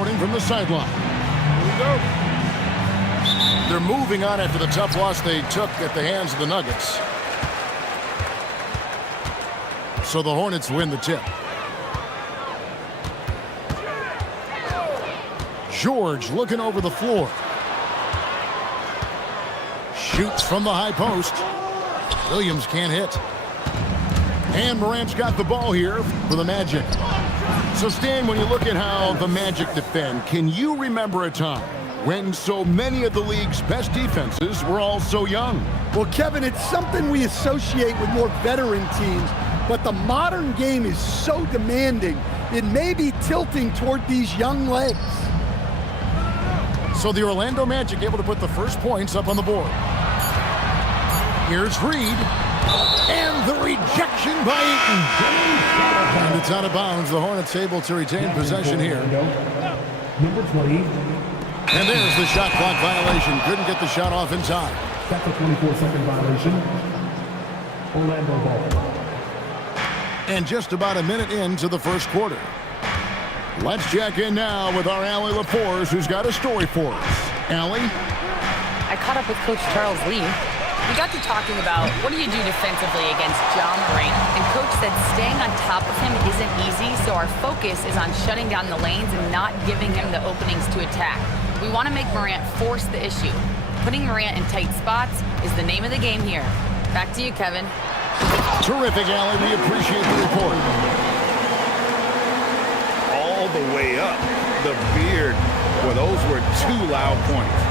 reporting from the sideline. Here we go. They're moving on after the tough loss they took at the hands of the Nuggets. So the Hornets win the tip. George looking over the floor. Shoots from the high post. Williams can't hit. And Morant's got the ball here for the Magic. So, Stan, when you look at how the Magic defend, can you remember a time when so many of the league's best defenses were all so young? Well, Kevin, it's something we associate with more veteran teams, but the modern game is so demanding, it may be tilting toward these young legs. So the Orlando Magic able to put the first points up on the board. Here's Reed. And the rejection by Eaton. And it's out of bounds. The Hornets able to retain possession here. Number 20. And there's the shot clock violation. Couldn't get the shot off in time. That's a 24-second violation. Orlando ball. And just about a minute into the first quarter. Let's check in now with our Allie LaForce, who's got a story for us. Allie? I caught up with Coach Charles Lee. We got to talking about what do you do defensively against John Morant, and Coach said staying on top of him isn't easy, so our focus is on shutting down the lanes and not giving him the openings to attack. We want to make Morant force the issue. Putting Morant in tight spots is the name of the game here. Back to you, Kevin. Terrific, Allie. We appreciate the report. All the way up. The beard. Well, those were two loud points.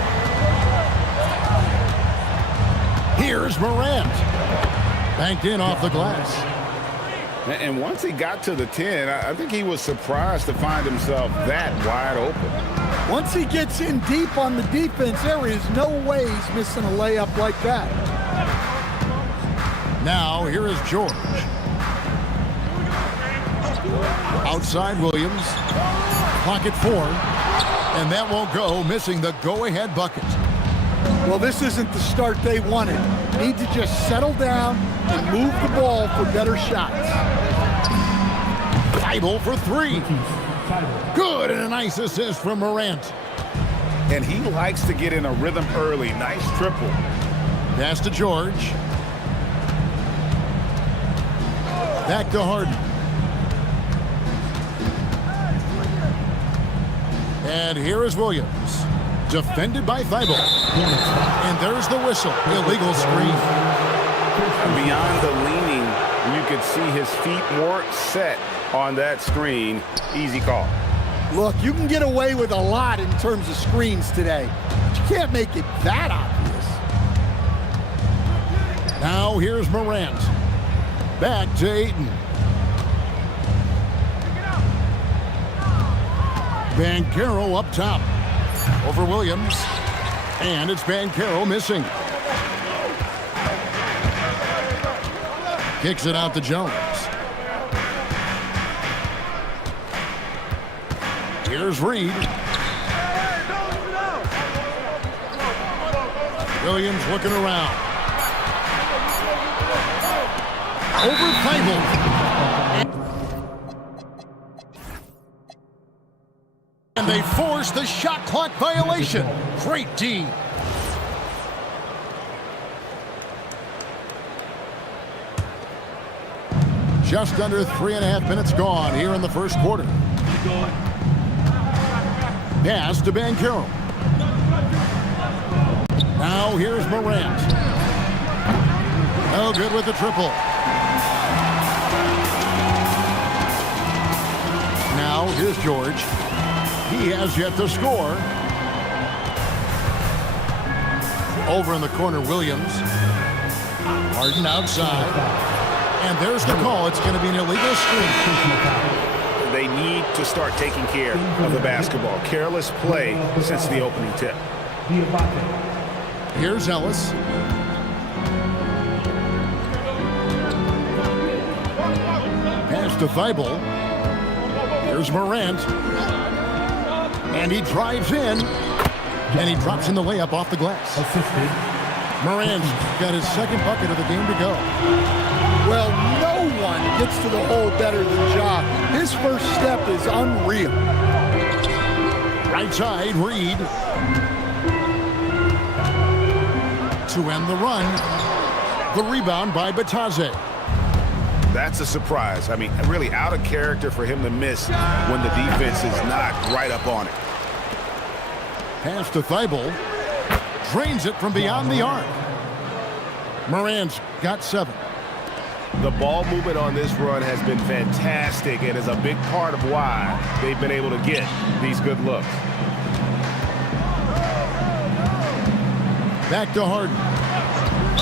Here's Morant. Banked in off the glass. And once he got to the 10, I think he was surprised to find himself that wide open. Once he gets in deep on the defense, there is no way he's missing a layup like that. Now, here is George. Outside Williams. Clock at 4. And that won't go, missing the go-ahead bucket. Well, this isn't the start they wanted. Need to just settle down and move the ball for better shots. Thibault for 3. Good, and a nice assist from Morant. And he likes to get in a rhythm early. Nice triple. Pass to George. Back to Harden. And here is Williams. Defended by Thibault. And there's the whistle. Illegal screen. Beyond the leaning, you could see his feet weren't set on that screen. Easy call. Look, you can get away with a lot in terms of screens today, but you can't make it that obvious. Now here's Morant. Back to Ayton. Banchero up top. Over Williams. And it's Banchero missing. Kicks it out to Jones. Here's Reed. Williams looking around. Over Thibault. And they force the shot clock violation. Great D. Just under 3.5 minutes gone here in the first quarter. Pass to Banchero. Now here's Morant. No good with the triple. Now here's George. He has yet to score. Over in the corner, Williams. Harden outside. And there's the call. It's going to be an illegal screen. They need to start taking care of the basketball. Careless play since the opening tip. Here's Ellis. Pass to Thibault. Here's Morant. And he drives in. And he drops in the layup off the glass. Morant's got his second bucket of the game to go. Well, no one gets to the hole better than Ja. His first step is unreal. Right side, Reed. To end the run. The rebound by Batadze. That's a surprise. I mean, really out of character for him to miss when the defense is not right up on it. Pass to Thibault. Drains it from beyond the arc. Morant's got 7. The ball movement on this run has been fantastic and is a big part of why they've been able to get these good looks. Back to Harden.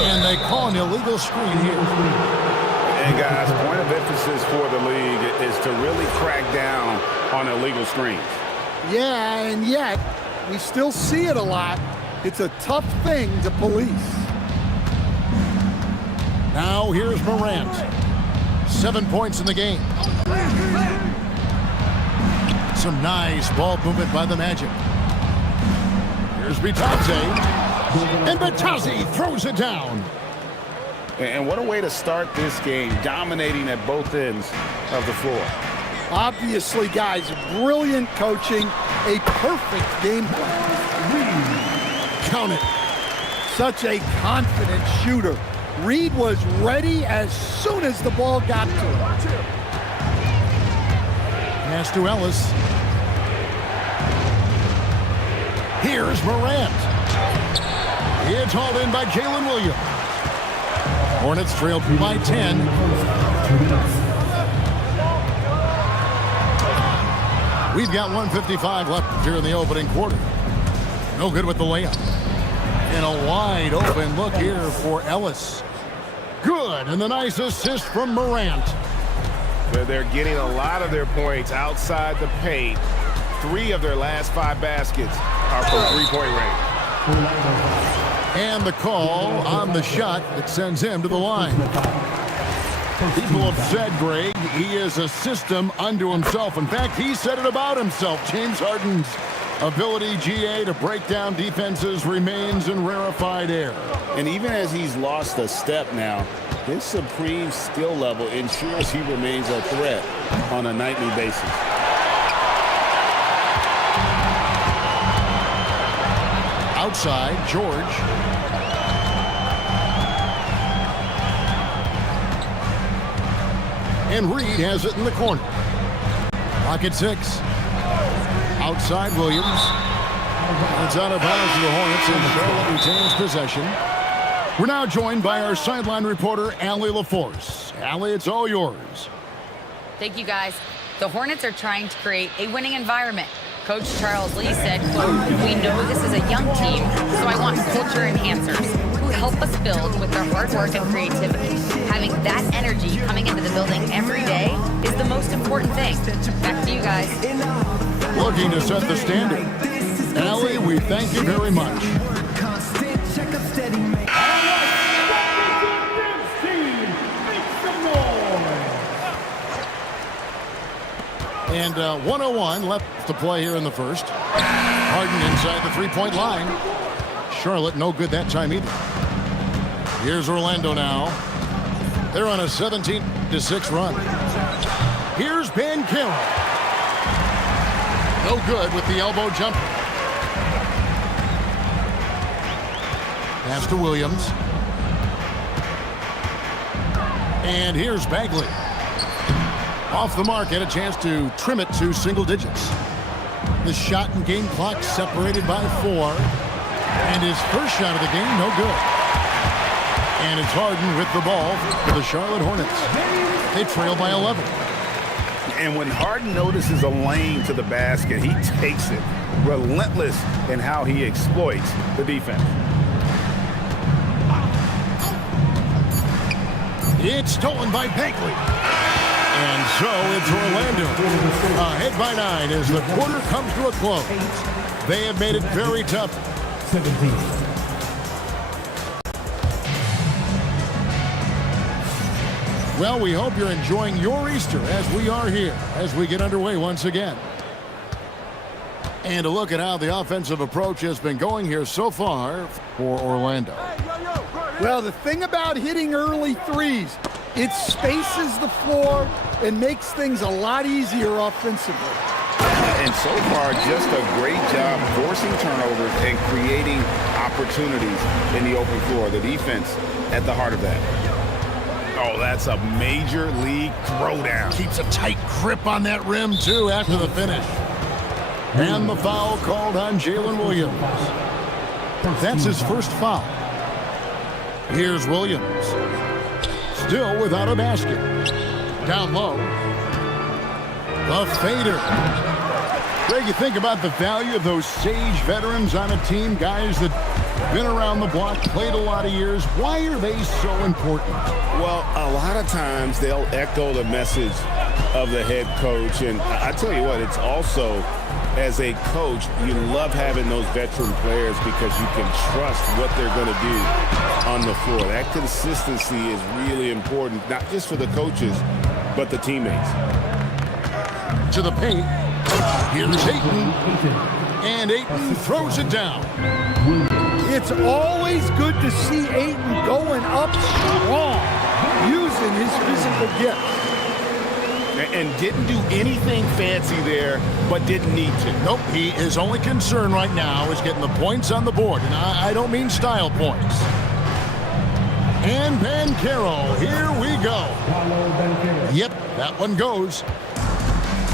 And they call an illegal screen here. And guys, point of emphasis for the league is to really crack down on illegal screens. Yeah, and yet we still see it a lot. It's a tough thing to police. Now here's Morant. 7 points in the game. Some nice ball movement by the Magic. Here's Batadze. And Batadze throws it down. And what a way to start this game, dominating at both ends of the floor. Obviously, guys, brilliant coaching, a perfect game plan. Count it. Such a confident shooter. Reed was ready as soon as the ball got to him. Pass to Ellis. Here's Morant. It's hauled in by Jalen Williams. Hornets trail by 10. We've got 1:55 left here in the opening quarter. No good with the layup. And a wide open look here for Ellis. Good, and the nice assist from Morant. They're getting a lot of their points outside the paint. 3 of their last 5 baskets are from three-point range. And the call on the shot that sends him to the line. People have said, Greg, he is a system unto himself. In fact, he said it about himself. James Harden's ability, GA, to break down defenses remains in rarefied air. And even as he's lost a step now, his supreme skill level ensures he remains a threat on a nightly basis. Outside, George. And Reed has it in the corner. Pocket 6. Outside, Williams. It's out of bounds to the Hornets, and Charlotte retains possession. We're now joined by our sideline reporter, Allie LaForce. Allie, it's all yours. Thank you, guys. The Hornets are trying to create a winning environment. Coach Charles Lee said, quote, "We know this is a young team, so I want culture enhancers who help us build with their hard work and creativity. Having that energy coming into the building every day is the most important thing." Back to you guys. Looking to set the standard. Allie, we thank you very much. And 1:01 left to play here in the first. Harden inside the three-point line. Charlotte no good that time either. Here's Orlando now. They're on a 17-6 run. Here's Ben Carroll. No good with the elbow jumper. Pass to Williams. And here's Bagley. Off the mark, had a chance to trim it to single digits. The shot and game clock separated by 4. And his first shot of the game, no good. And it's Harden with the ball for the Charlotte Hornets. They trail by 11. And when Harden notices a lane to the basket, he takes it. Relentless in how he exploits the defense. It's stolen by Bagley. And so it's Orlando. Ahead by 9 as the quarter comes to a close. They have made it very tough. 17. Well, we hope you're enjoying your Easter as we are here as we get underway once again. And a look at how the offensive approach has been going here so far for Orlando. Well, the thing about hitting early threes, it spaces the floor and makes things a lot easier offensively. And so far, just a great job forcing turnovers and creating opportunities in the open floor. The defense at the heart of that. Oh, that's a major league throwdown. Keeps a tight grip on that rim, too, after the finish. And the foul called on Jalen Williams. That's his first foul. Here's Williams. Still without a basket. Down low. The fader. Greg, you think about the value of those sage veterans on a team, guys that been around the block, played a lot of years. Why are they so important? Well, a lot of times they'll echo the message of the head coach. And I tell you what, it's also, as a coach, you love having those veteran players because you can trust what they're going to do on the floor. That consistency is really important, not just for the coaches, but the teammates. To the paint. Here's Ayton. And Ayton throws it down. It's always good to see Ayton going up strong, using his physical gifts. And didn't do anything fancy there, but didn't need to. Nope, his only concern right now is getting the points on the board. And I don't mean style points. And Banchero, here we go. Yep, that one goes.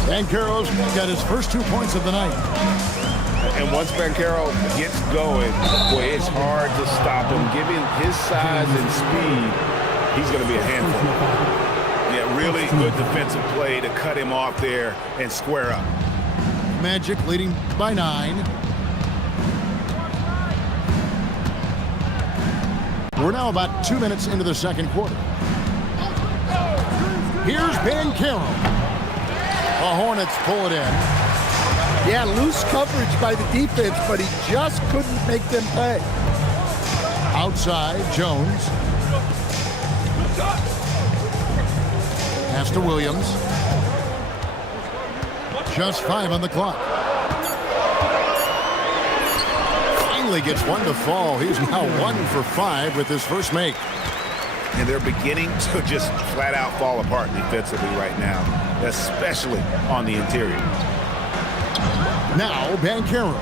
Banchero's got his first 2 points of the night. And once Banchero gets going, boy, it's hard to stop him. Given his size and speed, he's going to be a handful. Yeah, really good defensive play to cut him off there and square up. Magic leading by 9. We're now about 2 minutes into the second quarter. Here's Banchero. The Hornets pull it in. Yeah, loose coverage by the defense, but he just couldn't make them pay. Outside, Jones. Pass to Williams. Just 5 on the clock. Finally gets one to fall. He's now 1 for 5 with his first make. And they're beginning to just flat out fall apart defensively right now, especially on the interior. Now Banchero,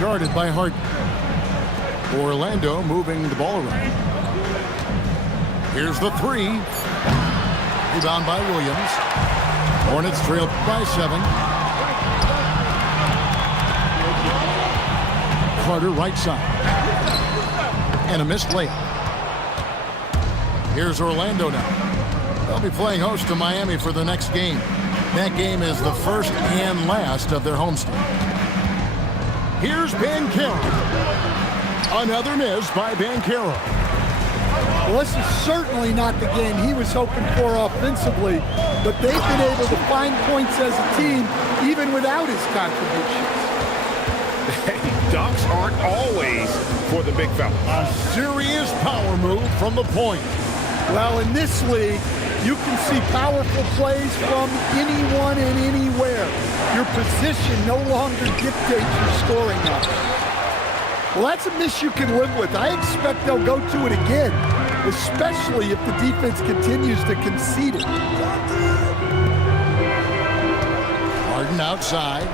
guarded by Harden. Orlando moving the ball around. Here's the 3. Rebound by Williams. Hornets trail by 7. Carter right side. And a missed layup. Here's Orlando now. They'll be playing host to Miami for the next game. That game is the first and last of their homestand. Here's Banchero. Another miss by Banchero. Well, this is certainly not the game he was hoping for offensively, but they've been able to find points as a team even without his contributions. Dunks aren't always for the big fella. A serious power move from the point. Well, in this league, you can see powerful plays from anyone and anywhere. Your position no longer dictates your scoring numbers. Well, that's a miss you can live with. I expect they'll go to it again, especially if the defense continues to concede it. Harden outside.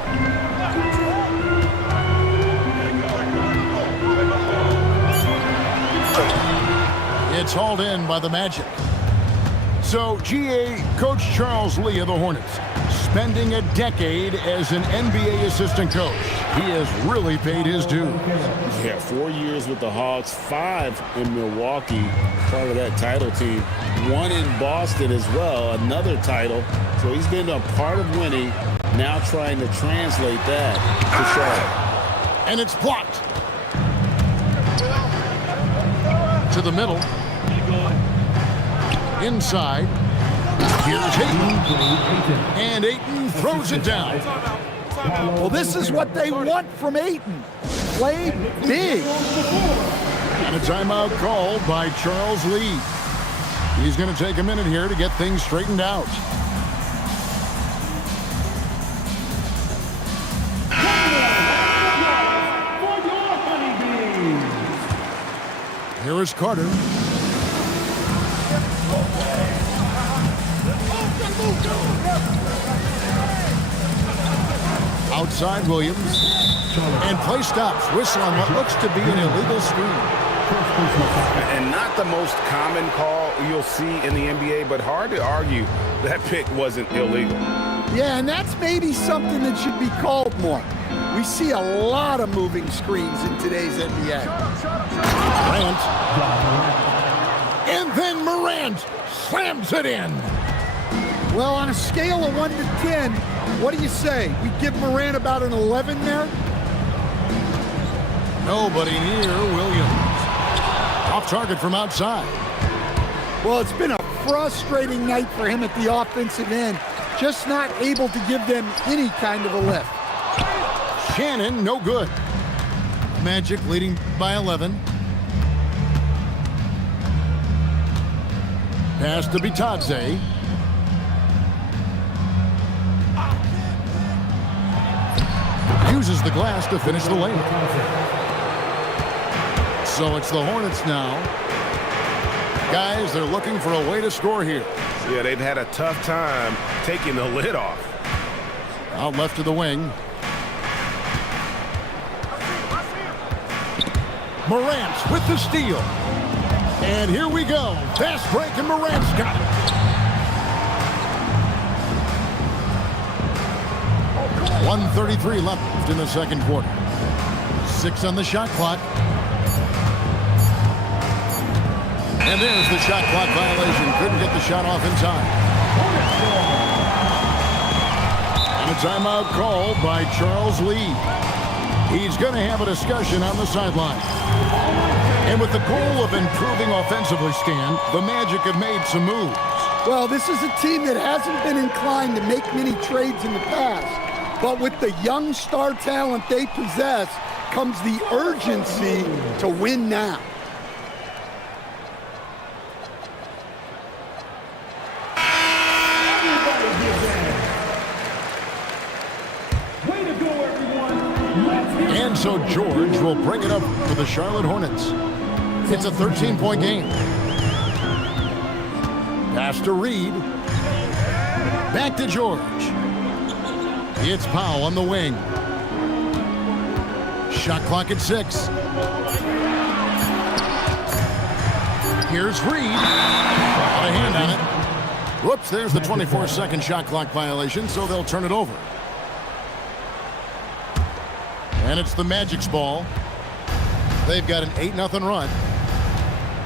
It's hauled in by the Magic. So, GA Coach Charles Lee of the Hornets, spending a decade as an NBA assistant coach. He has really paid his dues. Yeah, 4 years with the Hawks, 5 in Milwaukee, part of that title team. 1 in Boston as well, another title. So he's been a part of winning, now trying to translate that to Charlotte. And it's blocked. To the middle. Inside. Here's Ayton. And Ayton throws it down. Well, this is what they want from Ayton. Play big. And a timeout called by Charles Lee. He's going to take a minute here to get things straightened out. Here is Carter. Outside Williams. And play stops. Whistle on what looks to be an illegal screen. And not the most common call you'll see in the NBA, but hard to argue that pick wasn't illegal. Yeah, and that's maybe something that should be called more. We see a lot of moving screens in today's NBA. Morant. And then Morant slams it in. Well, on a scale of 1 to 10, what do you say? We give Morant about an 11 there? Nobody near Williams. Off target from outside. Well, it's been a frustrating night for him at the offensive end. Just not able to give them any kind of a lift. Shannon, no good. Magic leading by 11. Pass to Bitadze. Uses the glass to finish the lane. So it's the Hornets now. Guys, they're looking for a way to score here. Yeah, they've had a tough time taking the lid off. Out left to the wing. Morant with the steal. And here we go. Fast break, and Morant's got it. .133 left in the second quarter. 6 on the shot clock. And there's the shot clock violation. Couldn't get the shot off in time. And a timeout called by Charles Lee. He's going to have a discussion on the sideline. And with the goal of improving offensively, Stan, the Magic have made some moves. Well, this is a team that hasn't been inclined to make many trades in the past. But with the young star talent they possess comes the urgency to win now. And so George will bring it up for the Charlotte Hornets. It's a 13-point game. Pass to Reed. Back to George. It's Powell on the wing. Shot clock at 6. Here's Reed. Got a hand on it. Whoops, there's the 24-second shot clock violation, so they'll turn it over. And it's the Magic's ball. They've got an 8-0 run.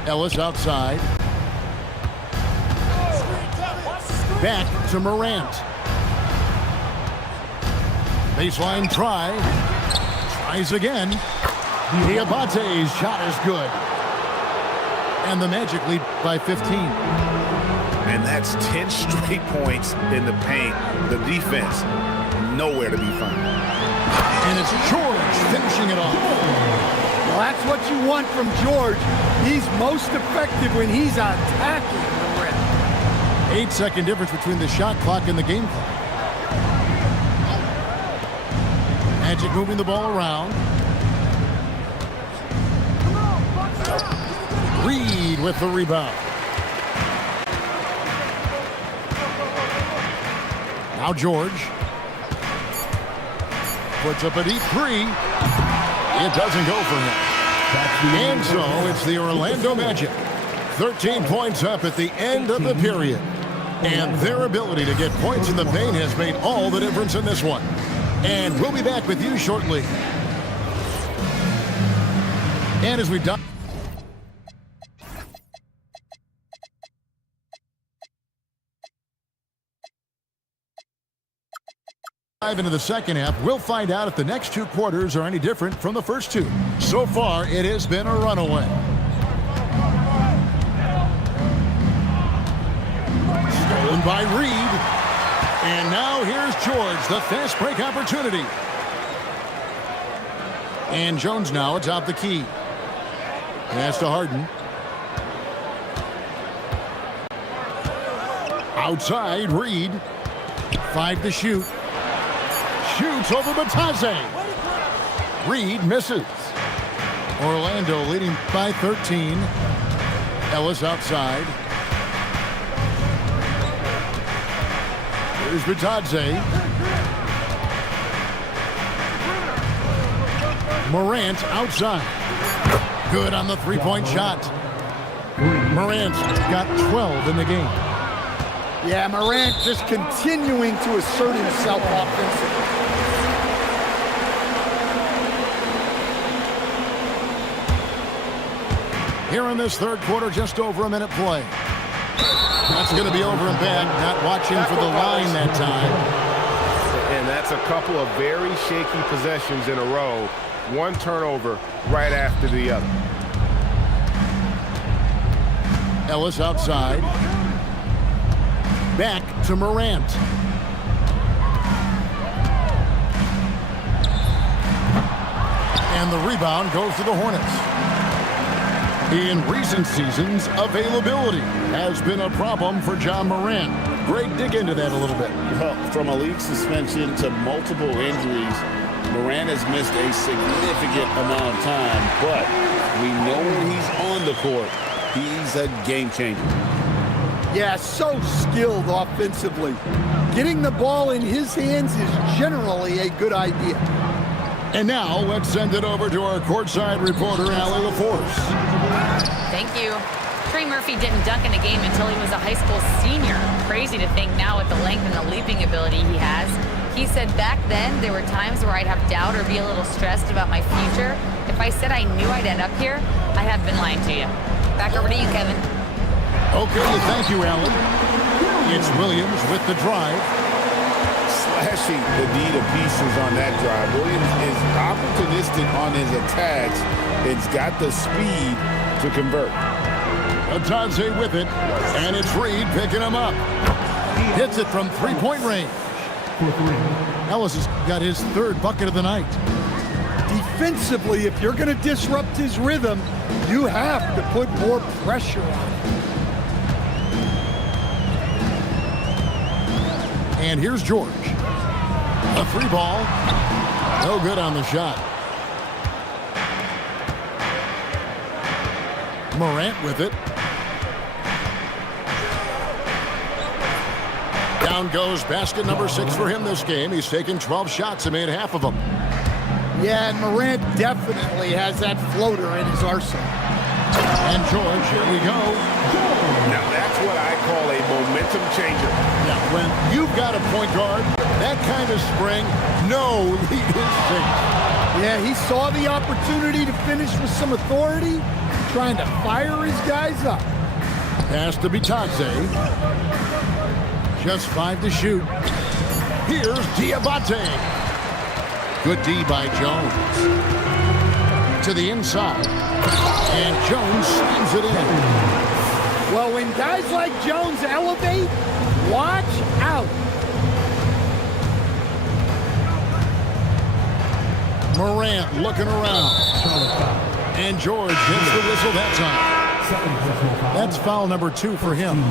Ellis outside. Back to Morant. Baseline try. Tries again. Diabate's shot is good. And the Magic lead by 15. And that's 10 straight points in the paint. The defense, nowhere to be found. And it's George finishing it off. Well, that's what you want from George. He's most effective when he's attacking the rim. 8-second difference between the shot clock and the game clock. Magic moving the ball around. Reed with the rebound. Now George. Puts up a deep 3. It doesn't go for him. And so it's the Orlando Magic. 13 points up at the end of the period. And their ability to get points in the paint has made all the difference in this one. And we'll be back with you shortly. And as we dive into the second half, we'll find out if the next 2 quarters are any different from the first 2. So far, it has been a runaway. Stolen by Reed. And now here's George, the fast break opportunity. And Jones now atop the key. Pass to Harden. Outside, Reed. 5 to shoot. Shoots over Bitadze. Reed misses. Orlando leading by 13. Ellis outside. Here's Bitadze. Morant outside. Good on the three-point shot. Morant's got 12 in the game. Yeah, Morant just continuing to assert himself offensively. Here in this third quarter, just over a minute play. That's going to be over and back. Not watching for the line that time. And that's a couple of very shaky possessions in a row. One turnover right after the other. Ellis outside. Back to Morant. And the rebound goes to the Hornets. In recent seasons, availability has been a problem for John Morant. Greg, dig into that a little bit. Well, from a league suspension to multiple injuries, Morant has missed a significant amount of time, but we know when he's on the court, he's a game changer. Yeah, so skilled offensively. Getting the ball in his hands is generally a good idea. And now let's send it over to our courtside reporter, Allie LaForce. Thank you. Trey Murphy didn't dunk in a game until he was a high school senior. Crazy to think now with the length and the leaping ability he has. He said back then there were times where I'd have doubt or be a little stressed about my future. If I said I knew I'd end up here, I have been lying to you. Back over to you, Kevin. Okay, thank you, Allie. It's Williams with the drive. Slashing the D to pieces on that drive. Williams is opportunistic on his attacks. It's got the speed to convert. Atanze with it, and it's Reed picking him up. Hits it from three-point range. Ellis has got his third bucket of the night. Defensively, if you're going to disrupt his rhythm, you have to put more pressure on him. And here's George. A three ball. No good on the shot. Morant with it. Down goes basket number 6 for him this game. He's taken 12 shots and made half of them. Yeah, and Morant definitely has that floater in his arsenal. And George, here we go. Now that's what I call a momentum changer. Yeah, when you've got a point guard, that kind of spring, no lead is safe. Yeah, he saw the opportunity to finish with some authority, trying to fire his guys up. Pass to Bitadze. Just 5 to shoot. Here's Diabate. Good D by Jones. To the inside. And Jones slams it in. Well, when guys like Jones elevate, watch out. Morant looking around. And George gets the whistle that time. That's foul number 2 for him.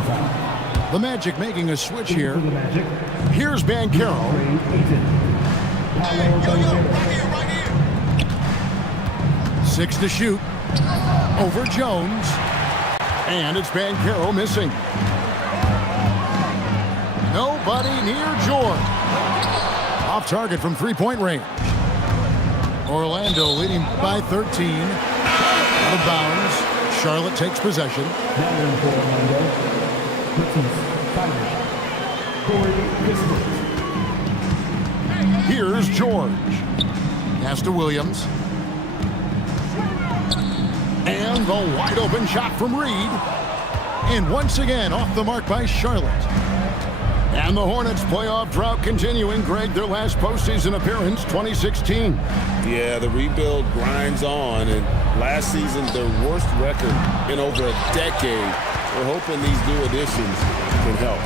The Magic making a switch here. Here's Banchero. 6 to shoot. Over Jones. And it's Banchero missing. Nobody near George. Off target from three-point range. Orlando leading by 13. Out of bounds. Charlotte takes possession. Here's George. Pass to Williams. And the wide open shot from Reed. And once again off the mark by Charlotte. And the Hornets playoff drought continuing. Greg, their last postseason appearance, 2016. Yeah, the rebuild grinds on, and last season their worst record in over a decade. We're hoping these new additions can help.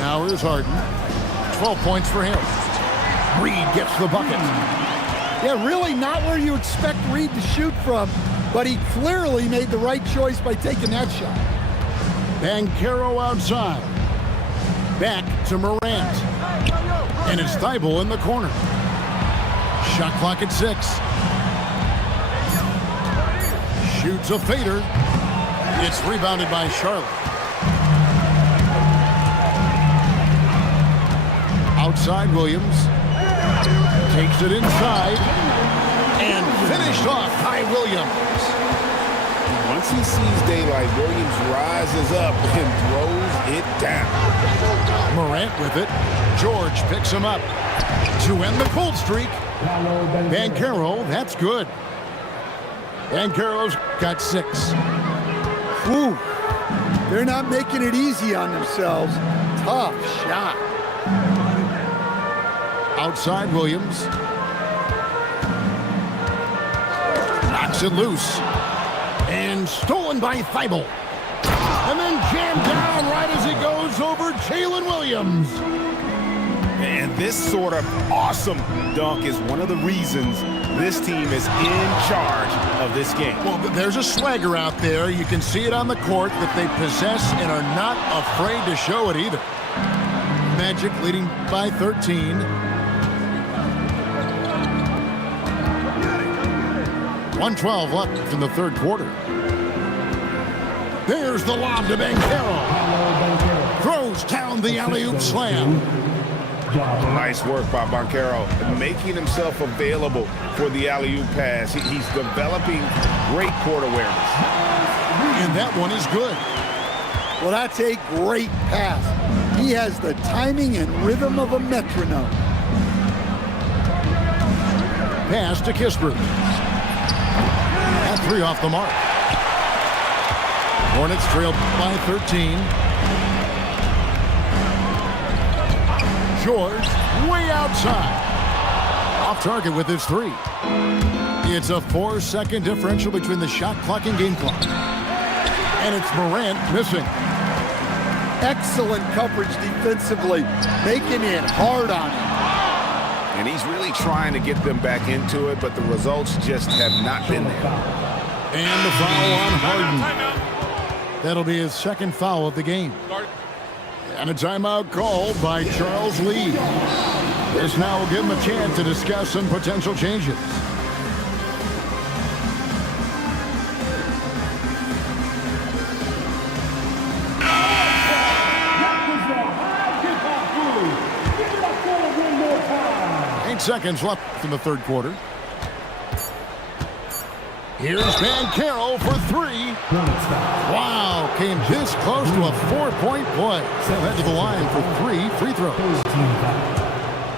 Now here's Harden. 12 points for him. Reed gets the bucket. Yeah, really not where you expect Reed to shoot from, but he clearly made the right choice by taking that shot. Banchero outside. Back to Morant. And it's Thibault in the corner. Shot clock at 6. Shoots a fader. It's rebounded by Charlotte. Outside Williams. Takes it inside. And finished off by Williams. Once he sees daylight, Williams rises up and throws it down. Morant with it. George picks him up to end the cold streak. Banchero, that's good. Banchero's got 6. Ooh, they're not making it easy on themselves. Tough shot. Outside Williams. Knocks it loose. And stolen by Thibault. And then jammed down right as it goes over Jalen Williams. And this sort of awesome dunk is one of the reasons this team is in charge of this game. Well, there's a swagger out there. You can see it on the court that they possess and are not afraid to show it either. Magic leading by 13. 1:12 left in the third quarter. There's the lob to Banchero. Throws down the alley-oop slam. Nice work by Banchero, making himself available for the alley-oop pass. He's developing great court awareness. And that one is good. Well, that's a great pass. He has the timing and rhythm of a metronome. Pass to Kispert. At 3 off the mark. Hornets trail by 13. George way outside. Off target with his 3. It's a 4-second differential between the shot clock and game clock. And it's Morant missing. Excellent coverage defensively, making it hard on him. And he's really trying to get them back into it, but the results just have not been there. And the foul on Harden. That'll be his second foul of the game. And a timeout called by Charles Lee. This now will give him a chance to discuss some potential changes. Seconds left in the third quarter. Here's Banchero for 3. Wow, came this close to a 4-point play. Head to the line for 3 free throws.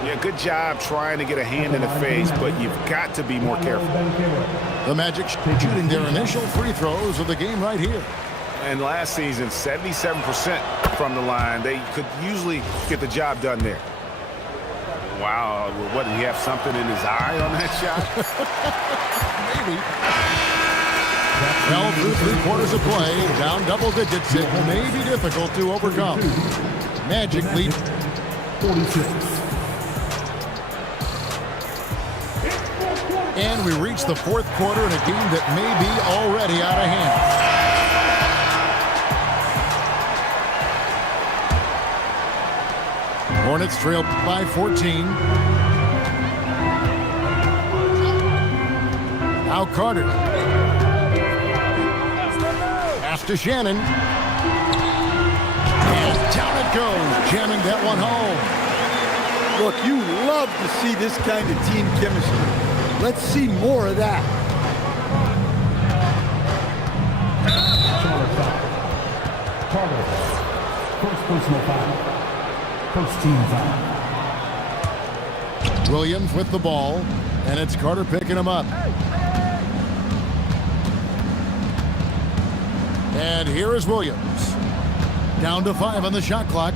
Yeah, good job trying to get a hand in the face, but you've got to be more careful. The Magic shooting their initial free throws of the game right here. And last season, 77% from the line. They could usually get the job done there. Wow, what, did he have something in his eye on that shot? Maybe. Well, through 3 quarters of play, down double digits, it may be difficult to overcome. Magic lead 46. And we reach the fourth quarter in a game that may be already out of hand. Hornets trail by 14. Now Carter. Pass to Shannon. And down it goes, jamming that one home. Look, you love to see this kind of team chemistry. Let's see more of that. Carter. First personal foul. First team foul. Williams with the ball, and it's Carter picking him up. And here is Williams. Down to 5 on the shot clock.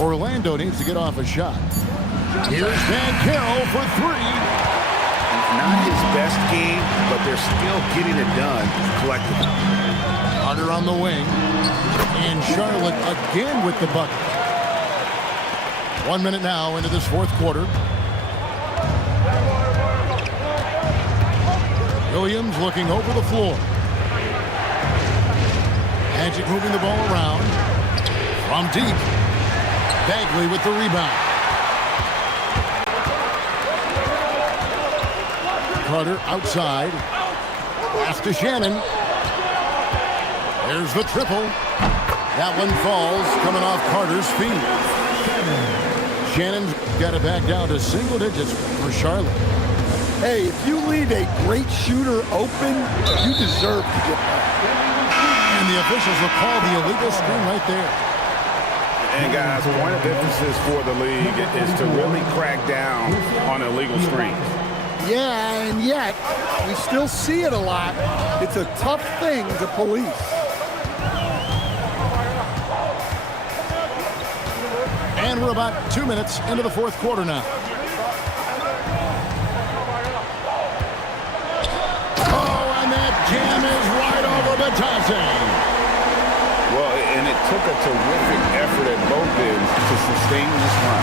Orlando needs to get off a shot. Here's Banchero for 3. Not his best game, but they're still getting it done collectively. Carter on the wing. And Charlotte again with the bucket. 1 minute now into this fourth quarter. Williams looking over the floor. Magic moving the ball around. From deep. Bagley with the rebound. Carter outside. Pass to Shannon. There's the triple. That one falls, coming off Carter's feet. Shannon's got it back down to single digits for Charlotte. Hey, if you leave a great shooter open, you deserve to get that. And the officials will call the illegal screen right there. And guys, point of emphasis for the league is to really crack down on illegal screens. Yeah, and yet, we still see it a lot. It's a tough thing to police. And we're about 2 minutes into the fourth quarter now. Oh, and that jam is right over Batase. Well, and it took a terrific effort at both ends to sustain this run.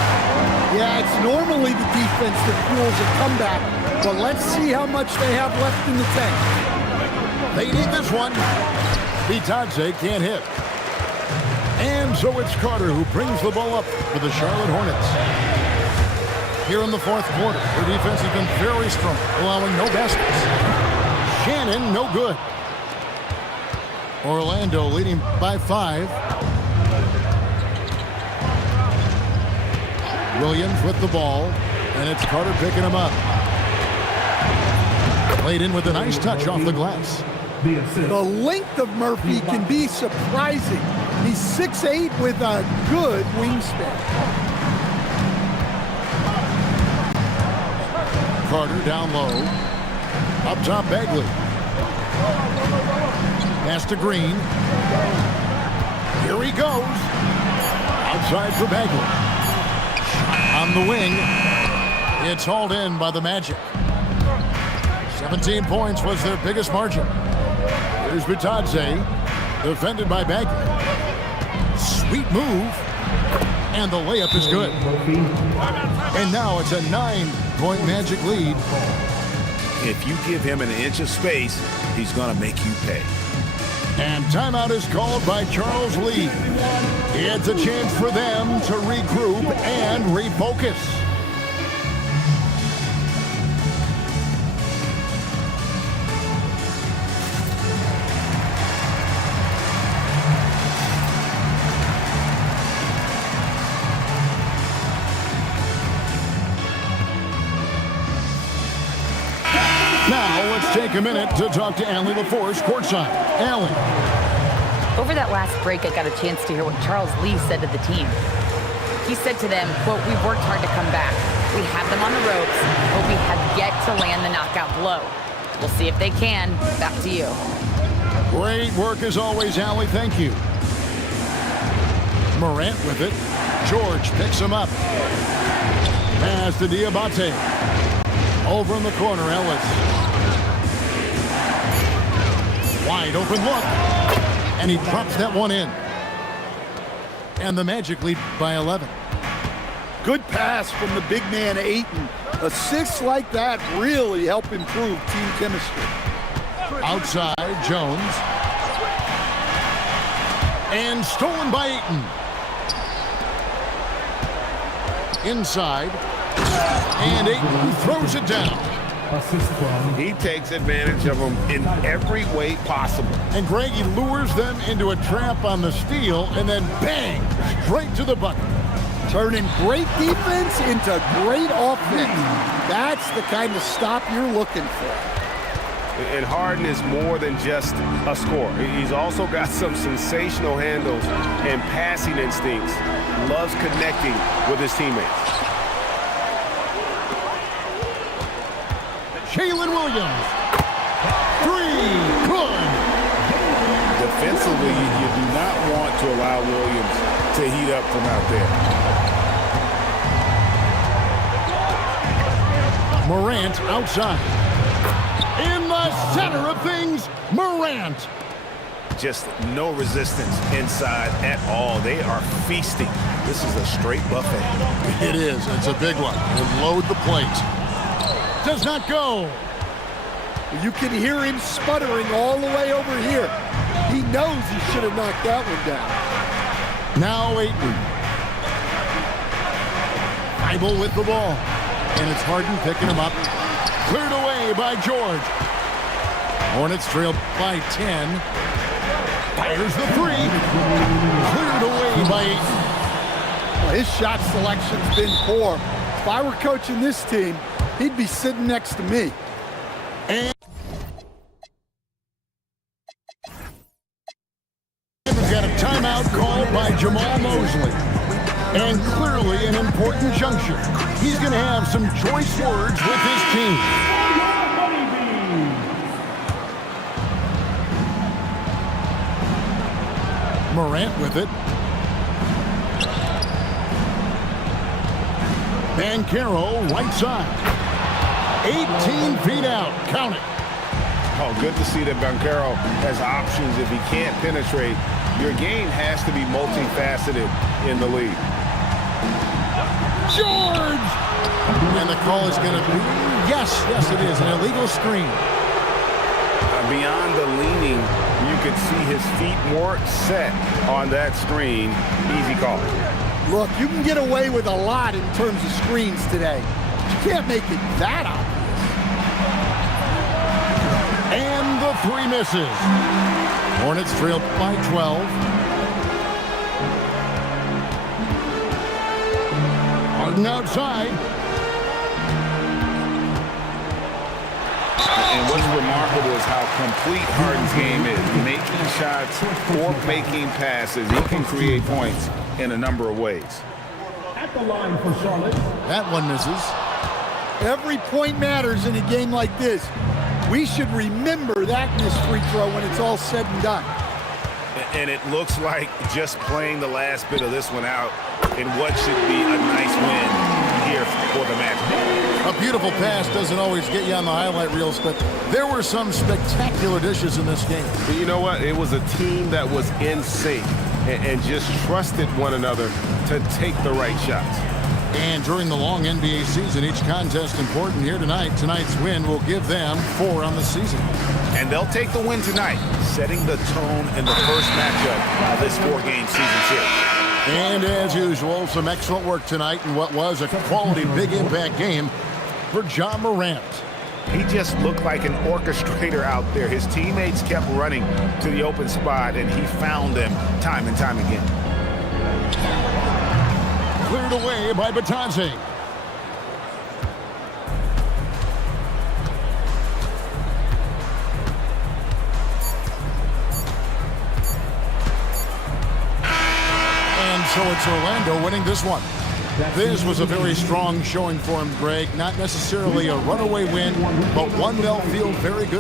Yeah, it's normally the defense that fuels a comeback, but let's see how much they have left in the tank. They need this one. Batase can't hit. And so it's Carter who brings the ball up for the Charlotte Hornets. Here in the fourth quarter, their defense has been very strong, allowing no baskets. Shannon, no good. Orlando leading by 5. Williams with the ball, and it's Carter picking him up. Played in with a nice touch off the glass. The length of Murphy can be surprising. He's 6'8" with a good wingspan. Carter down low. Up top, Bagley. Pass to Green. Here he goes. Outside for Bagley. On the wing. It's hauled in by the Magic. 17 points was their biggest margin. Here's Batase, defended by Bagley. Sweet move. And the layup is good. And now it's a 9-point Magic lead. If you give him an inch of space, he's going to make you pay. And timeout is called by Charles Lee. It's a chance for them to regroup and refocus. Now let's take a minute to talk to Allie LaForce courtside. Allie. Over that last break, I got a chance to hear what Charles Lee said to the team. He said to them, quote, "We've worked hard to come back. We have them on the ropes, but we have yet to land the knockout blow. We'll see if they can." Back to you. Great work as always, Allie. Thank you. Morant with it. George picks him up. Pass to Diabate. Over in the corner, Ellis. Wide open look. And he drops that one in. And the Magic lead by 11. Good pass from the big man, Ayton. Assists like that really help improve team chemistry. Outside, Jones. And stolen by Ayton. Inside. And Ayton throws it down. He takes advantage of them in every way possible. And Greg, he lures them into a trap on the steal, and then bang, straight to the bucket. Turning great defense into great offense. That's the kind of stop you're looking for. And Harden is more than just a scorer. He's also got some sensational handles and passing instincts. Loves connecting with his teammates. Jalen Williams. 3, good. Defensively, you do not want to allow Williams to heat up from out there. Morant outside. In the center of things, Morant. Just no resistance inside at all. They are feasting. This is a straight buffet. It is. It's a big one. And load the plate. Does not go. You can hear him sputtering all the way over here. He knows he should have knocked that one down. Now Ayton. Bible with the ball. And it's Harden picking him up. Cleared away by George. Hornets trailed by 10. Fires the 3. Cleared away by Ayton. Well, his shot selection's been poor. If I were coaching this team, he'd be sitting next to me. And we've got a timeout called by Jamal Mosley. And clearly an important juncture. He's going to have some choice words with his team. Morant with it. Bancaro, right side. 18 feet out. Count it. Oh, good to see that Bancaro has options if he can't penetrate. Your game has to be multifaceted in the league. George! And the call is going to be, yes, it is, an illegal screen. Beyond the leaning, you could see his feet more set on that screen. Easy call. Look, you can get away with a lot in terms of screens today. You can't make it that obvious. And the three misses. Hornets trail by 12. Harden outside. And what's remarkable is how complete Harden's game is. Making shots or making passes. He can create points in a number of ways. At the line for Charlotte. That one misses. Every point matters in a game like this. We should remember that in this free throw when it's all said and done. And it looks like just playing the last bit of this one out in what should be a nice win here for the Magic. A beautiful pass doesn't always get you on the highlight reels, but there were some spectacular dishes in this game. But you know what? It was a team that was in sync and just trusted one another to take the right shots. And during the long NBA season, each contest important here tonight. Tonight's win will give them 4 on the season. And they'll take the win tonight, setting the tone in the first matchup of this 4-game season series. And as usual, some excellent work tonight in what was a quality big impact game for Ja Morant. He just looked like an orchestrator out there. His teammates kept running to the open spot, and he found them time and time again. Cleared away by Batanze. And so it's Orlando winning this one. This was a very strong showing for him, Greg. Not necessarily a runaway win, but one they'll feel very good about.